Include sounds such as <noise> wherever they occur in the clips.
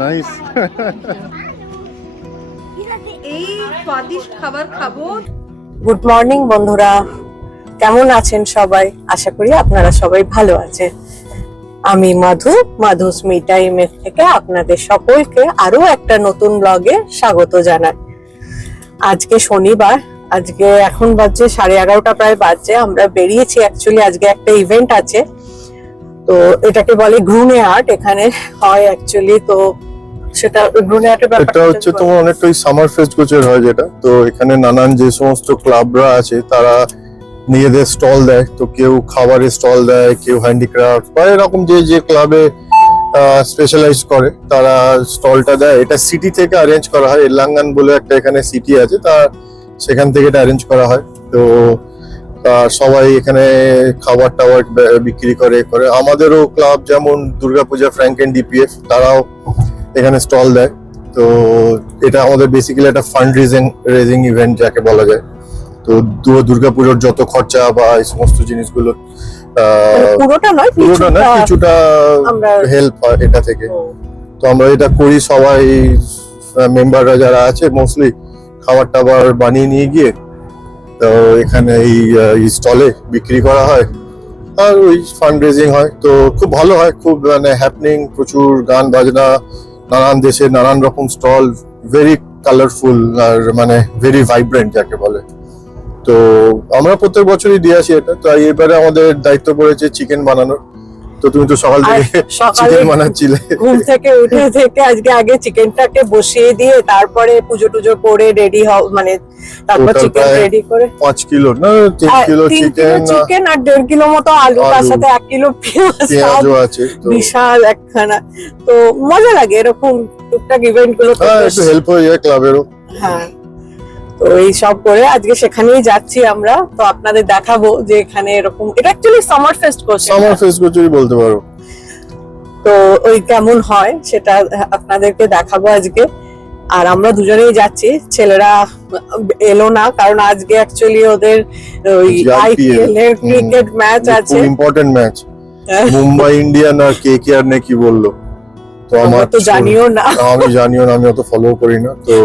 Nice এই স্বাদিষ্ট খাবার খাব। গুড মর্নিং বন্ধুরা। কেমন আছেন সবাই? আশা করি আপনারা সবাই ভালো আছেন। আমি মাধু মাধু স্মি টাইমের থেকে আপনাদের সকলকে আরও একটা নতুন ব্লগে স্বাগত জানাই। আজকে শনিবার আজকে এখন বাজছে সাড়ে এগারোটা প্রায় বাজছে। আমরা বেরিয়েছি অ্যাকচুয়ালি আজকে একটা ইভেন্ট আছে। তো এটাকে বলে গ্রুনে আর্ট এখানে হয় অ্যাকচুয়ালি তো সেটা গ্রুনে আর্টের এটা হচ্ছে তোমার অনেকটা ওই সামার ফেস্ট গোছের হয় যেটা। তো এখানে নানান যে সমস্ত ক্লাবরা আছে তারা নিজেদের স্টল দেয়। তো কেউ খাবারের স্টল দেয় কেউ হ্যান্ডিক্রাফট বা এরকম যে যে ক্লাবে স্পেশালাইজ করে তারা স্টলটা দেয়। এটা সিটি থেকে অ্যারেঞ্জ করা হয়। এলাঙ্গান বলে একটা এখানে সিটি আছে তা সেখান থেকে এটা অ্যারেঞ্জ করা হয়। তো সবাই এখানে খাবার টাবার বিক্রি করে করে। আমাদেরও ক্লাব যেমন দুর্গাপূজা ফ্র্যাঙ্ক এন্ড ডিপিএফ তারাও এখানে স্টল দেয়। তো এটা আমাদের বেসিক্যালি একটা ফান্ড রেজিং রেজিং ইভেন্ট যাকে বলা যায়। তো দু- দুর্গাপুজোর যত খরচা বা এই সমস্ত জিনিসগুলো মানে পুরোটা নয় পুরোটা না কিছুটা কিছুটা হেল্প হয় এটা থেকে। তো আমরা এটা করি সবাই মেম্বাররা যারা আছে মোস্টলি খাবার টাবার বানিয়ে নিয়ে গিয়ে তো এখানে এই স্টলে বিক্রি করা হয়। আর ওই ফান্ড রেজিং হয়। তো খুব ভালো হয় খুব মানে হ্যাপনিং প্রচুর গান বাজনা নানান দেশের নানান রকম স্টল ভেরি কালারফুল আর মানে ভেরি ভাইব্রেন্ট যাকে বলে। তো আমরা প্রত্যেক বছরই দিয়ে আসি এটা। তো এবারে আমাদের দায়িত্ব পড়েছে চিকেন বানানোর। তো তুমি তো সকাল থেকে চিকেন বানাচ্ছিলে। ঘুম থেকে উঠে থেকে আজকে আগে চিকেনটাকে বসিয়ে দিয়ে তারপরে পুজো টুজো করে রেডি হও মানে তারপর চিকেন রেডি করে। পাঁচ কিলো না তিন কিলো চিকেন চিকেন আর দেড় কিলো মতো আলু তার সাথে এক কিলো পেঁয়াজ আছে বিশাল একখানা। তো মজা লাগে এরকম টুকটাক ইভেন্টগুলো তো হ্যাঁ হেল্প হয়ে যায় ক্লাবেরও হ্যাঁ। তো এই সব করে আজকে সেখানেই যাচ্ছি আমরা। তো আপনাদের দেখাবো যে এখানে এরকম এটা অ্যাকচুয়ালি সামার ফেস্ট করছে সামার ফেস গোচুরি বলতে পারো। তো ওই কেমন হয় সেটা আপনাদেরকে দেখাবো আজকে। আর আমরা দুজনেই যাচ্ছি। ছেলেরা এলো না কারণ আজকে অ্যাকচুয়ালি ওদের ওই আইপিএল এর ক্রিকেট ম্যাচ আছে ইম্পর্টেন্ট ম্যাচ। মুম্বাই ইন্ডিয়ান আর কে কে আর নে কি বলল? তো আমার তো জানিও না। আমি জানিও না আমি অত ফলো করি না তো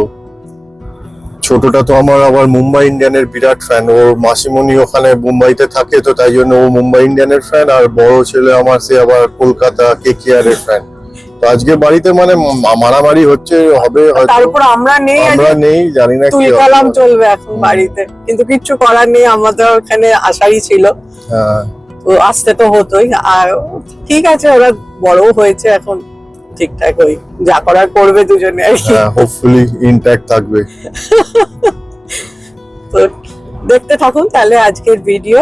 ছোটটা তো আমার আবার মুম্বাই ইন্ডিয়ানের বিরাট ফ্যান ওর মাসিমণি ওখানে মুম্বাইতে থাকে তো তাই জন্য ও মুম্বাই ইন্ডিয়ানের ফ্যান আর বড় ছেলে আমার সে আবার কলকাতা কে কে আর এর ফ্যান তো আজকে বাড়িতে মানে মারামারি হচ্ছে হবে তার হয়তো উপর আমরা নেই আমরা নেই জানি না কি। কালাম চলবে এখন বাড়িতে। কিন্তু কিচ্ছু করার নেই আমাদের ওখানে আসারই ছিল। হ্যাঁ। তো আসতে তো হতোই। আর ঠিক আছে ওরা বড়ও হয়েছে এখন। ঠিকঠাক ওই যা করার করবে দুজনে আর কি। হ্যাঁ হোপফুলি ইনট্যাক্ট থাকবে। তো দেখতে থাকুন তাহলে আজকের ভিডিও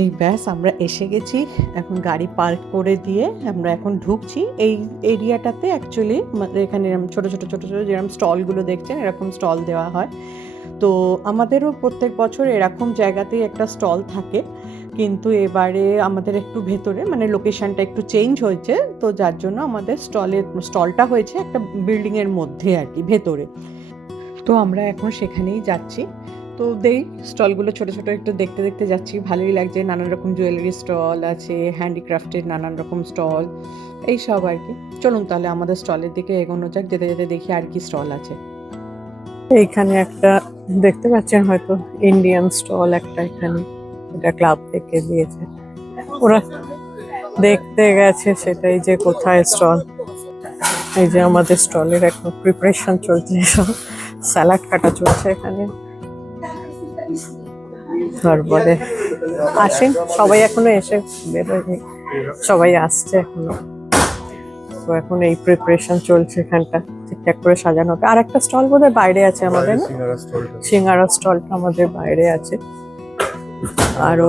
এই ব্যাস আমরা এসে গেছি। এখন গাড়ি পার্ক করে দিয়ে আমরা এখন ঢুকছি। এই এরিয়াটাতে অ্যাকচুয়ালি এখানে এরকম ছোট ছোট ছোট ছোট যেরকম স্টলগুলো দেখছেন এরকম স্টল দেওয়া হয়। তো আমাদেরও প্রত্যেক বছর এরকম জায়গাতেই একটা স্টল থাকে। কিন্তু এবারে আমাদের একটু ভেতরে মানে লোকেশনটা একটু চেঞ্জ হয়েছে, তো যার জন্য আমাদের স্টলের, স্টলটা হয়েছে একটা বিল্ডিংয়ের মধ্যে আর কি, ভেতরে। তো আমরা এখন সেখানেই যাচ্ছি। তো দেই, স্টলগুলো ছোট ছোট একটু দেখতে দেখতে যাচ্ছি। ভালোই লাগছে, নানান রকম জুয়েলারি স্টল আছে হ্যান্ডিক্রাফটের নানান রকম স্টল এই সব আর কি। চলুন তাহলে আমাদের স্টলের দিকে এগোনো যাক, যেতে যেতে দেখি আর কি স্টল আছে। এইখানে একটা, দেখতে পাচ্ছেন হয়তো ইন্ডিয়ান স্টল একটা এখানে, এটা ক্লাব থেকে দিয়েছে। ওরা দেখতে গেছে সেটাই যে কোথায় স্টল এই যে আমাদের স্টলের এখন প্রিপারেশন চলছে স্যালাড কাটা চলছে এখানে। তারপরে আসেন সবাই এখনও এসে বেরোয়নি, সবাই আসছে এখনও। তো এখন এই প্রিপারেশন চলছে এখানটা। ঠিকঠাক করে সাজানো হবে। আর একটা স্টল বোধহয় বাইরে আছে আমাদের না? সিঙ্গারা স্টলটা আমাদের বাইরে আছে। আরও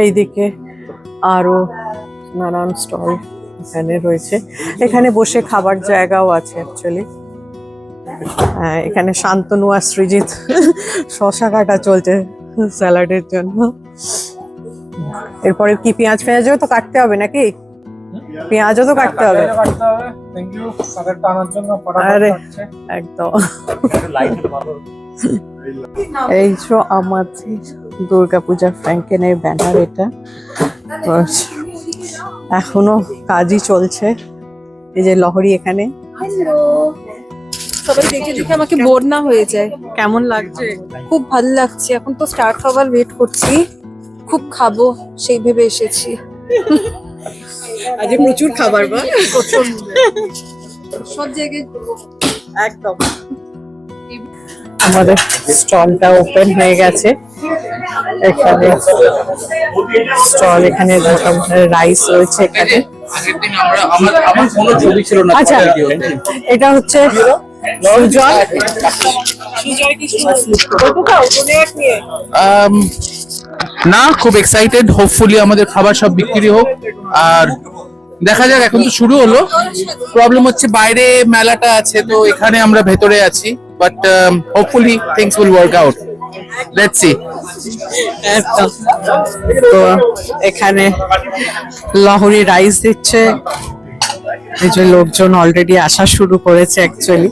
এইদিকে আরও নানান স্টল এখানে রয়েছে। এখানে বসে খাবার জায়গাও আছে অ্যাকচুয়ালি এখানে শান্তনু আর সৃজিত শশা কাটা চলছে স্যালাডের জন্য। এরপরে কি পেঁয়াজ পেঁয়াজও তো কাটতে হবে নাকি? পেঁয়াজও তো কাটতে হবে। কাটতে হবে। থ্যাংক ইউ তাদের টানার জন্য আরে। একদম। এই যে আমাদের দুর্গাপূজা ফ্র্যাঙ্কেনের ব্যানার এটা। এখনও কাজই চলছে। এই যে লহরি এখানে। সবাই দেখে দেখে আমাকে বোর না হয়ে যায়। কেমন লাগছে? খুব ভালো লাগছে। এখন তো স্টার্ট হওয়ার ওয়েট করছি। খুব খাব সেই ভেবে এসেছি। আজ প্রচুর খাবার বা সব জায়গায় একদম। আমাদের স্টলটা ওপেন হয়ে গেছে। এখানে স্টল এখানে রাইস রয়েছে এখানে। আগের দিন আমরা আমার আমার কোনো ছবি ছিল না আচ্ছা। এটা হচ্ছে সুজয় আম, না, খুব এক্সাইটেড হোপফুলি আমাদের খাবার সব বিক্রি হোক। আর দেখা যাক, এখন তো শুরু হলো। প্রবলেম হচ্ছে বাইরে মেলাটা আছে, তো এখানে আমরা ভেতরে আছি। But hopefully things will work out let's see তো এখানে লহরি রাইস দিচ্ছে। এই যে লোকজন অলরেডি আসা শুরু করেছে অ্যাকচুয়ালি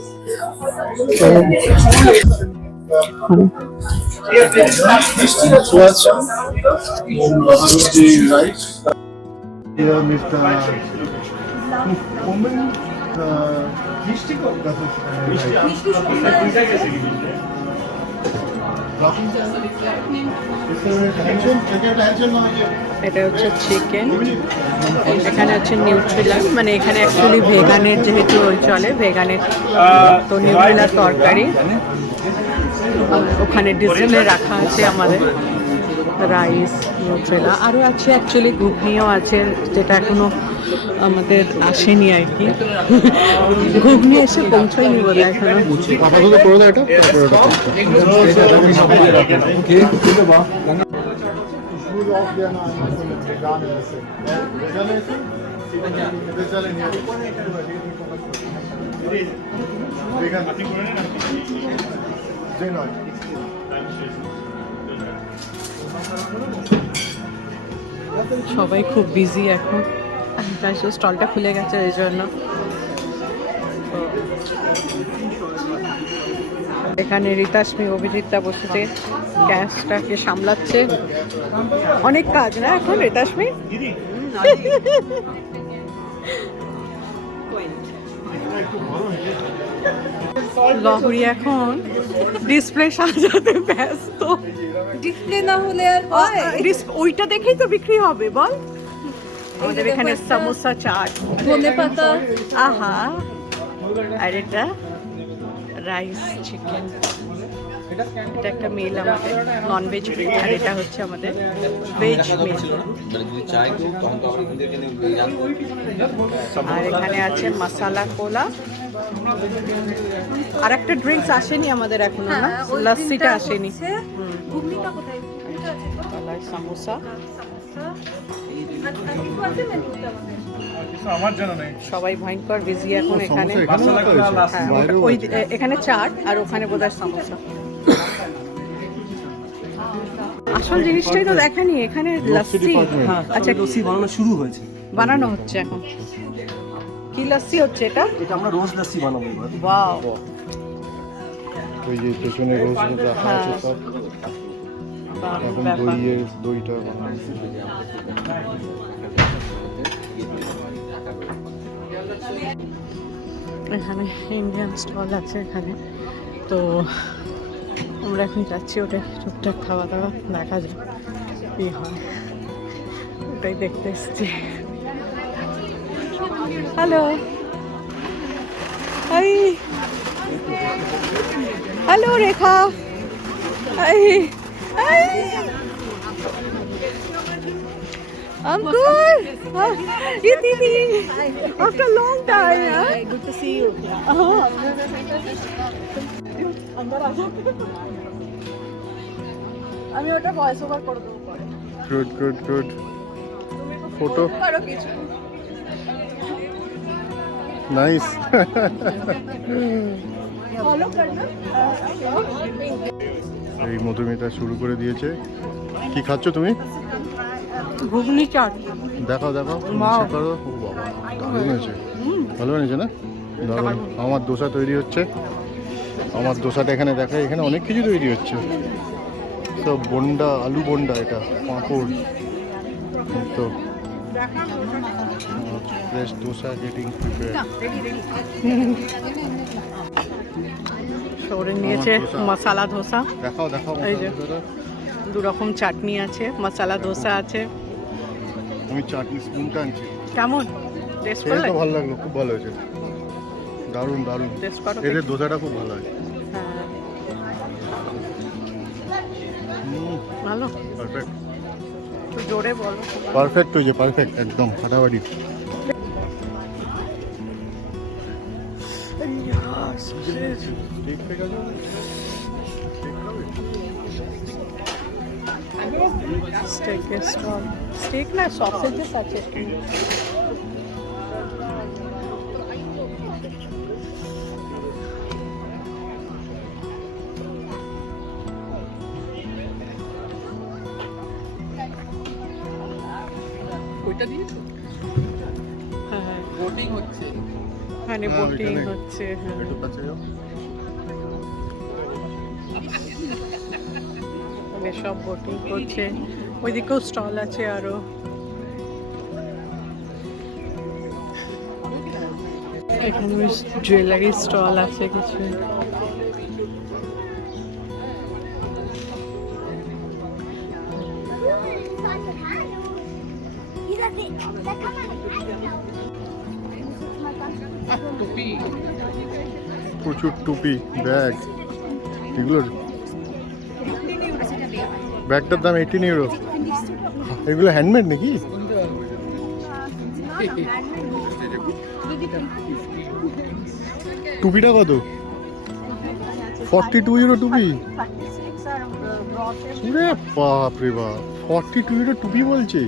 এটা হচ্ছে চিকেন এখানে হচ্ছে নিউট্রিলা মানে এখানে অ্যাকচুয়ালি ভেগানের যেহেতু চলে ভেগানের তো নিউট্রিলার তরকারি। ওখানে ডিসপ্লে রাখা আছে আমাদের। রাইস নিউট্রেলা আরও আছে অ্যাকচুয়ালি ঘুগনিও আছে, যেটা এখনও আমাদের আসেনি আর কি। ঘুগনি এসে পৌঁছয়নি হয় এখনও। আপাতত সবাই খুব বিজি এখন। তাই সে স্টলটা খুলে গেছে এই জন্য। এখানে রীতাশ্মী অভিজিৎটা বসেছে। গ্যাসটাকে সামলাচ্ছে। অনেক কাজ না এখন রীতাশ্মী? লহরি এখন ডিসপ্লে সাজাতে ব্যস্ত। ডিসপ্লে না হলে আর হয়? ওইটা দেখেই তো বিক্রি হবে বল। আমাদের এখানে সামোসা চাট। ধনে পাতা। আহা। আর এটা রাইস চিকেন এটা একটা মিল আমাদের নন ভেজ মিল আর এটা হচ্ছে আমাদের ভেজ মিল আর এখানে আছে মশালা কোলা আর একটা ড্রিঙ্কস আসেনি আমাদের এখনও না? হ্যাঁ, লস্যিটা আসেনি। ঘুগনিটা কোথায়? আছে তো? কলাই সামোসা। সবাই ভয়ঙ্কর বিজি এখন এখানে। হ্যাঁ, ওই এখানে চাট আর ওখানে বোধহয় সমোসা। আসল জিনিসটাই তো দেখানি এখানে লস্যি আচ্ছা লস্যি বানানো শুরু হয়েছে। বানানো হচ্ছে এখন। কি লস্যি হচ্ছে এটা? এটা আমরা রোজ লস্যি বানাবো ওয়াও ওই যে পেছনে রোজ রাখা আছে হ্যাঁ। সব। এখন ব্যাপার। দইটা এখানে ইন্ডিয়ান স্টল আছে এখানে। তো আমরা এখন যাচ্ছি ওটা টুকটাক খাওয়া দাওয়া। দেখা যাক কী হয়। ওটাই দেখতে এসছি। Hello I hello Rekha I I Uncle! Uh, Didi! After a long time. Hi, hi. Good to see you. Uh-huh. আমি ওটা ভয়েস ওভার করে দেবো গুড গুড গুড ফটো আরও কিছু নাইস এই মধুমিতা শুরু করে দিয়েছে। কি খাচ্ছ তুমি? ঘুগনি চাট। দেখাও দেখাও। Wow. করো। দারুণ হয়েছে। ভালো হয়েছে না? দারুণ। আমার দোসা তৈরি হচ্ছে। আমার দোসাটা এখানে দেখা এখানে অনেক কিছু তৈরি হচ্ছে। সব বন্ডা আলু বন্ডা এটা পাঁপড়। তো। There's dosa getting prepared. Souren নিয়েছে। মশালা ধোসা। দেখাও দেখাও এই যে। দু রকম চাটনি আছে মশালা ধোসা আছে। আমি চাটনি স্পুনটা আনছি। কেমন? টেস্ট সেটা করলে? ভালো লাগল খুব ভালো হয়েছে। দারুণ দারুণ। টেস্ট করো এদের দোসাটা খুব ভালো হয়েছে হ্যাঁ। ভালো। পারফেক্ট জোরে বলো। পারফেক্ট হয়েছে পারফেক্ট একদম ফাটাফাটি স্টেকের স্টল স্টেক না সসেজেস আছে ওইটা দিয়েছ হ্যাঁ বোটিং হচ্ছে। এখানে হ্যাঁ, বোটিং কাছে সব বোটিং করছে। ওইদিকেও স্টল আছে আরও। এখানে জুয়েলারি স্টল আছে কিছু। প্রচুর টুপি ব্যাগ। এগুলোর ব্যাগটার দাম এইটিন ইউরো এগুলো হ্যান্ডমেড নাকি? টুপিটা কত? ফর্টি টু ইউরো টুপি? ওরে বাপ রে বাপ ফর্টি টু ইউরো টুপি বলছে?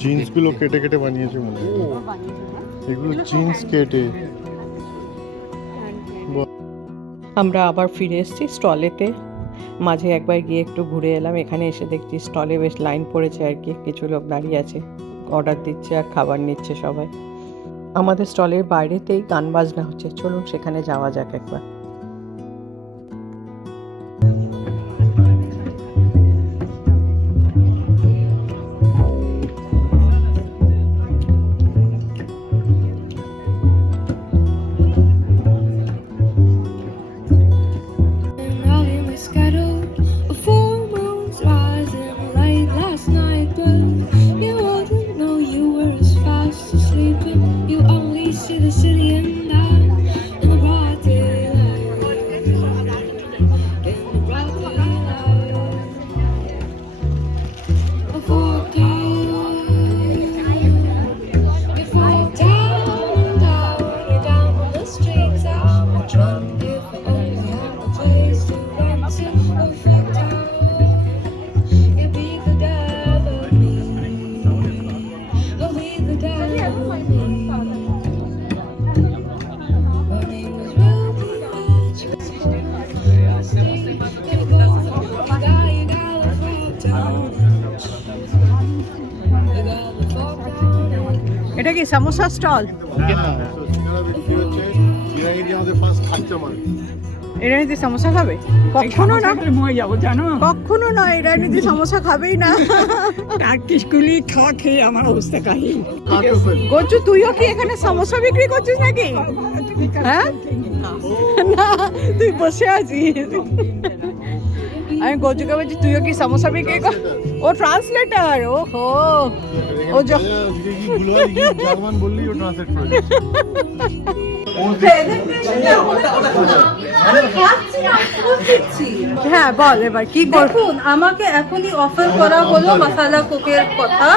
জিন্সগুলো কেটে কেটে বানিয়েছে মনে হয়। এগুলো জিন্স কেটে। আমরা আবার ফিরে এসেছি স্টলেতে। মাঝে একবার গিয়ে একটু ঘুরে এলাম। এখানে এসে দেখছি স্টলে বেশ লাইন পড়েছে আর কি। কিছু লোক দাঁড়িয়ে আছে। অর্ডার দিচ্ছে আর খাবার নিচ্ছে সবাই। আমাদের স্টলের বাইরেতেই গান বাজনা হচ্ছে। চলুন সেখানে যাওয়া যাক একবার। সমোসা স্টল। এরা নিতে সমোসা খাবে? কখনো না। মরে যাব জানো? কখনো না এরা নিতে সমোসা খাবেই না। টার্কিশ গুলি খাওয়া খেয়ে আমার অবস্থা কাহিল। গজ্জু তুইও কি এখানে সমোসা বিক্রি করছিস নাকি? হ্যাঁ? না তুই বসে আছিস। আমি গজ্জুকে বলছি তুইও কি সমোসা বিক্রি কর ও ট্রান্সলেটার ও হো ও য- জার্মান বললেই ও ট্রান্সলেট করে দিচ্ছে। হ্যাঁ বল এবার কি কর দেখুন আমাকে এখনই অফার করা হলো মশালা কোকের কথা।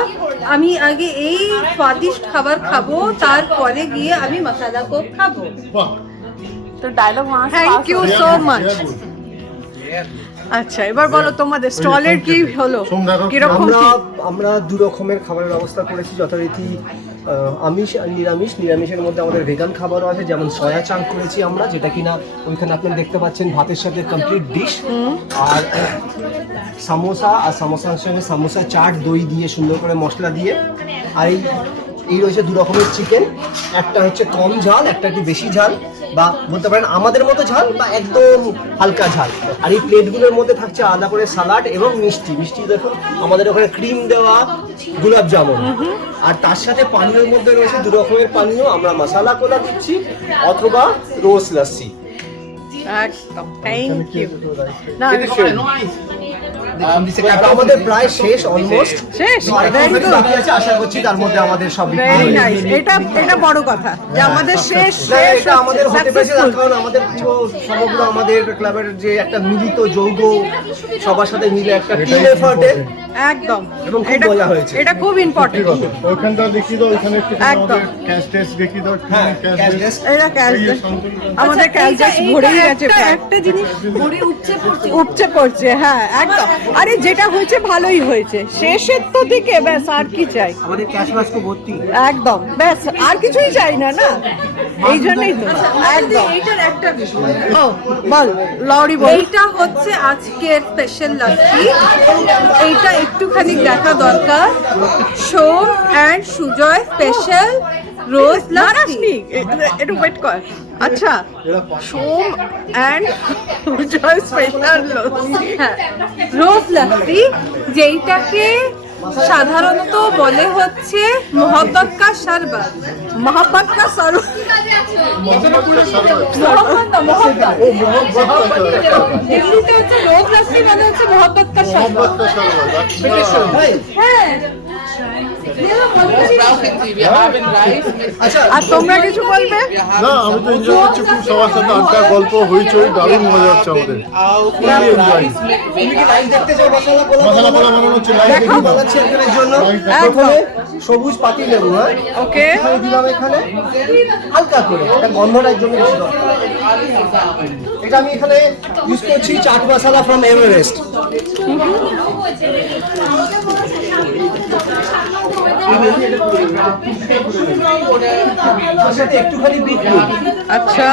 আমি আগে এই স্বাদিষ্ট খাবার খাব তারপরে গিয়ে আমি মশালা কোক খাব। থ্যাংক ইউ সো মাচ আচ্ছা এবার বলো তোমাদের স্টলের কি হলো? কীরকম আমরা আমরা দু রকমের খাবারের ব্যবস্থা করেছি যথারীতি আমিষ আর নিরামিষ। নিরামিষের মধ্যে আমাদের ভেগান খাবারও আছে যেমন সয়া চাং করেছি আমরা যেটা কিনা ওইখানে আপনারা দেখতে পাচ্ছেন ভাতের সাথে কমপ্লিট ডিশ আর সামোসা আর সামোসার সঙ্গে সামোসা চাট দই দিয়ে সুন্দর করে মশলা দিয়ে। আর এই রয়েছে দু রকমের চিকেন একটা হচ্ছে কম ঝাল একটা একটু বেশি ঝাল। বা বলতে পারেন আমাদের মতো ঝাল বা একদম হালকা ঝাল। আর এই প্লেটগুলোর মধ্যে থাকছে আলাদা করে সালাড এবং মিষ্টি। মিষ্টি দেখুন আমাদের ওখানে ক্রিম দেওয়া গোলাপ জামুন। আর তার সাথে পানীয়ের মধ্যে রয়েছে দু রকমের পানীয়। আমরা মশালা কোলা দিচ্ছি অথবা রোজ লাসি একদম থ্যাংক ইউ আমাদের প্রায় শেষ অলমোস্ট শেষ? বাকি আছে আশা করছি তার মধ্যে আমাদের সব ভেরি নাইস এটা এটা বড় কথা যে আমাদের শেষ শেষ আমাদের হতে পেরেছে কারণ আমাদের পুরো সমগ্র আমাদের ক্লাবের যে একটা মিলিত যৌগ সবার সাথে মিলে একটা টিম এফার্টে একদম। এবং খুব এটা মজা হয়েছে। এটা খুব ইম্পর্টেন্ট দাও ওইখানে একটু একদম। ক্যাশ টেস্ট দেখিয়ে দাও হ্যাঁ ক্যাশ টেস্ট এটা ক্যাশ আমাদের আচ্ছা, ক্যাশ এইটা- এইটা গেছে একটা- একটা জিনিস ভরে উপচে পড়ছে। উপচে পড়ছে হ্যাঁ একদম। আরে যেটা হয়েছে ভালোই হয়েছে। শেষের তো দিকে ব্যাস আর কি চাই? আমাদের ক্যাশ বাস্ক ভর্তি। একদম ব্যাস আর কিছুই চাই না না? এই জন্যই তো একদম। এইটার একটা বিষয়। ও বল লরি বল। এইটা হচ্ছে আজকের স্পেশাল লাচ্ছি এইটা একটুখানি দেখা দরকার। Show and Sujay special rose lassi মারাসনি একটু ওয়েট কর। আচ্ছা সোম অ্যান্ড জয় স্পেশাল হ্যাঁ রোজ লাচ্ছি যেইটাকে সাধারণত বলে হচ্ছে মোহব্বত কা শরবত মোহাম্মদ কা দিল্লিতে হচ্ছে রোজ লাচ্ছি মানে হচ্ছে মোহব্বত কা শরবত হ্যাঁ আর তোমরা কিছু বলবে? না আমি তো এনজয় করছি খুব সবার সাথে আড্ডা গল্প হইচই দারুণ মজা হচ্ছে আমাদের। খুবই এনজয় তুমি কি লাইভ দেখতে চাও? মশলা পোলা বানানো হচ্ছে লাইভ দেখি। বানাচ্ছি একজনের জন্য প্রথমে সবুজ পাতি লেবু হ্যাঁ? ওকে। দিলাম এখানে? হালকা করে এটা গন্ধটার জন্য বেশি দরকার। এটা আমি এখানে ইউজ করছি চাট মশলা ফ্রম এভারেস্ট একটুখানি আচ্ছা।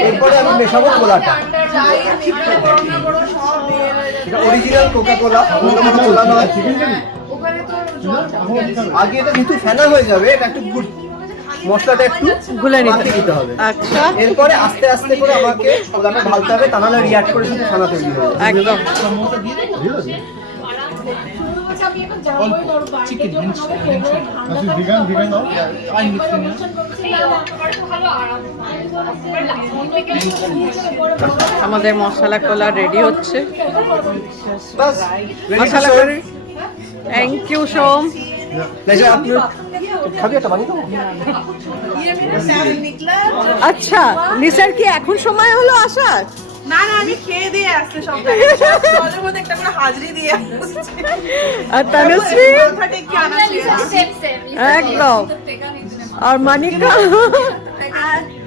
এরপরে আমি মেশাবো কোলাটা অরিজিনাল কোকা কোলা কোলা নয় আগে এটা যেহেতু ফেনা হয়ে যাবে এটা একটু মশলাটা একটু গুলে নিতে দিতে হবে। আচ্ছা। এরপরে আস্তে আস্তে করে আমাকে কোলাটা ঢালতে হবে তা নাহলে রিয়াক্ট করে শুধু ফেনা তৈরি হবে একদম। আমাদের মশলা কলা রেডি হচ্ছে। মশলা থ্যাংক ইউ সোম আচ্ছা নিসার কি এখন সময় হলো আসার? না না আমি খেয়ে দিয়ে আসতে জলের মধ্যে একটা করে হাজরি দিয়ে আর তনুশ্রী? মাথাটা কি আনা একদম। আর মানিকা?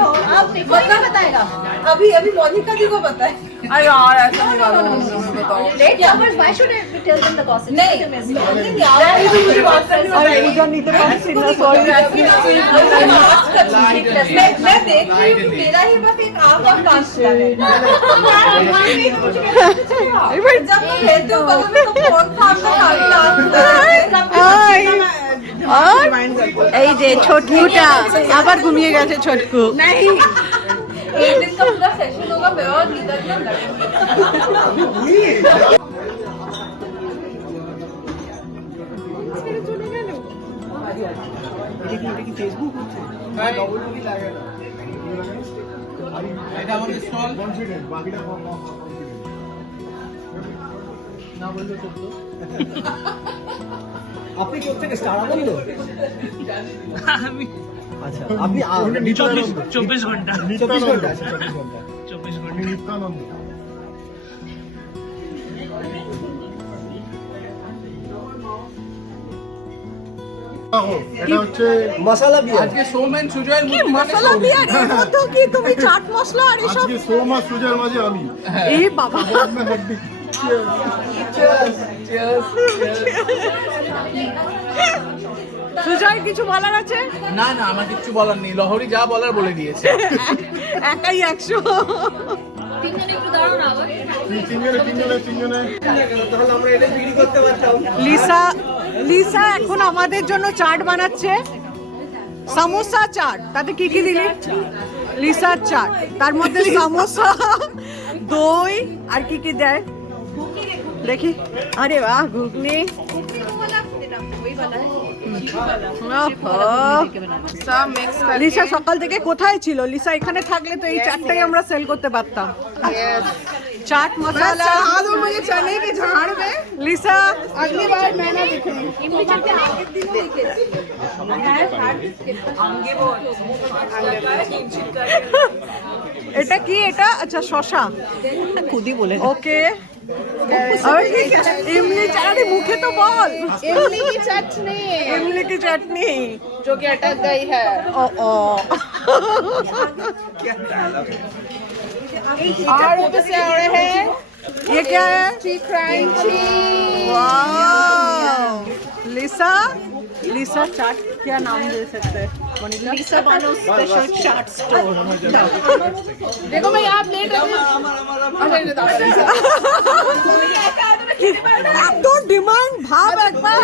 आप बता बताएगा अभी अभी मोनिका जी को बताए अरे यार ऐसा नहीं करो Latecomers, why should I tell them the gossip? नहीं नहीं यार ये तो मुझे बात करनी अरे होती नहीं तो पास ना सॉरी मैं मैं देख रही हूँ मेरा ही बस एक आँख और कान खुला है जब तुम रहते हो बगल में तो कौन सा आपका कान कान खुला है এই যে ছোটকুটা আবার ঘুমিয়ে গেছে ছোটকু। এটা স্টল বাকিটা না বললে চলতো <laughs> আপনি কি থেকে স্টার আমি আচ্ছা আপনি চব্বিশ ঘণ্টা। চব্বিশ ঘণ্টা। চব্বিশ ঘণ্টা। নিত্যানন্দ আমি। সুজয় কিছু বলার আছে? না না আমার কিচ্ছু বলার নেই। লহরি যা বলার বলে দিয়েছে। একাই একশো। তাহলে আমরা এটা বিক্রি করতে পারতাম। লিসা লিসা এখন আমাদের জন্য চাট বানাচ্ছে। সামোসা চাট। তাতে কি কি দিলি? লিসার চাট। তার মধ্যে সামোসা দই আর কি কি দেয়? দেখি আরে বাহ ঘুগনি লিসা সকাল থেকে কোথায় ছিল লিসা এখানে থাকলে তো এই চাটটাই আমরা সেল করতে পারতাম চাট মশলা मुझे चने के झाड़ में लिसा अगली बार मैं ना এটা কি এটা আচ্ছা শশা খুদি বলে ওকে এমনি চাটনি মুখে তো বল इमली की चटनी इमली की चटनी जो कि अटक गई है ओ ओ और ऊपर से आ रहे हैं ये क्या है क्रंची वाओ लिसा लिसा चाट क्या नाम दे सकते हैं মানে দেখো ডিমান্ড ভাব একবার।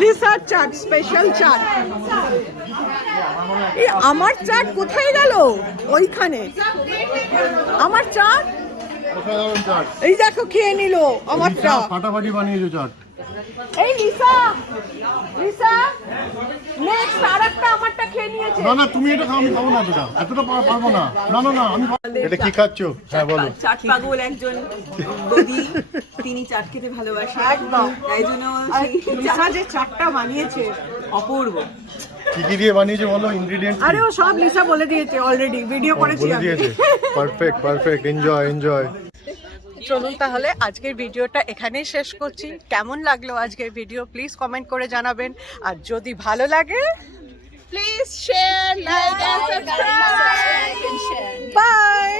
লিসার চাট স্পেশাল চাট আমার চাট কোথায় গেল? ওইখানে। আমার চাট এই দেখো খেয়ে নিল আমার চাট ফাটাফাটি বানিয়েছো চাট এই লিসা লিসা নেক্সট আরেকটা আমারটা খেয়ে নিয়েছে। না না তুমি এটা খাও আমি খাব না এতটা। এতটা পারব না। না না না আমি এটা কি খাচ্ছো? হ্যাঁ বলো। চাট পাগল একজন তিনি চাট খেতে ভালোবাসে। একদম। তাই জন্য লিসা যে চাটটা বানিয়েছে অপূর্ব। কি কি দিয়ে বানিয়েছো বলো? ইনগ্রেডিয়েন্ট আরে ও সব লিসা বলে দিয়েছে অলরেডি ভিডিও করেছি বলে আমি। দিয়েছে। পারফেক্ট পারফেক্ট এনজয় এনজয় চলুন তাহলে আজকের ভিডিওটা এখানেই শেষ করছি। কেমন লাগল আজকের ভিডিও? প্লিজ কমেন্ট করে জানাবেন। আর যদি ভালো লাগে please share like and subscribe bye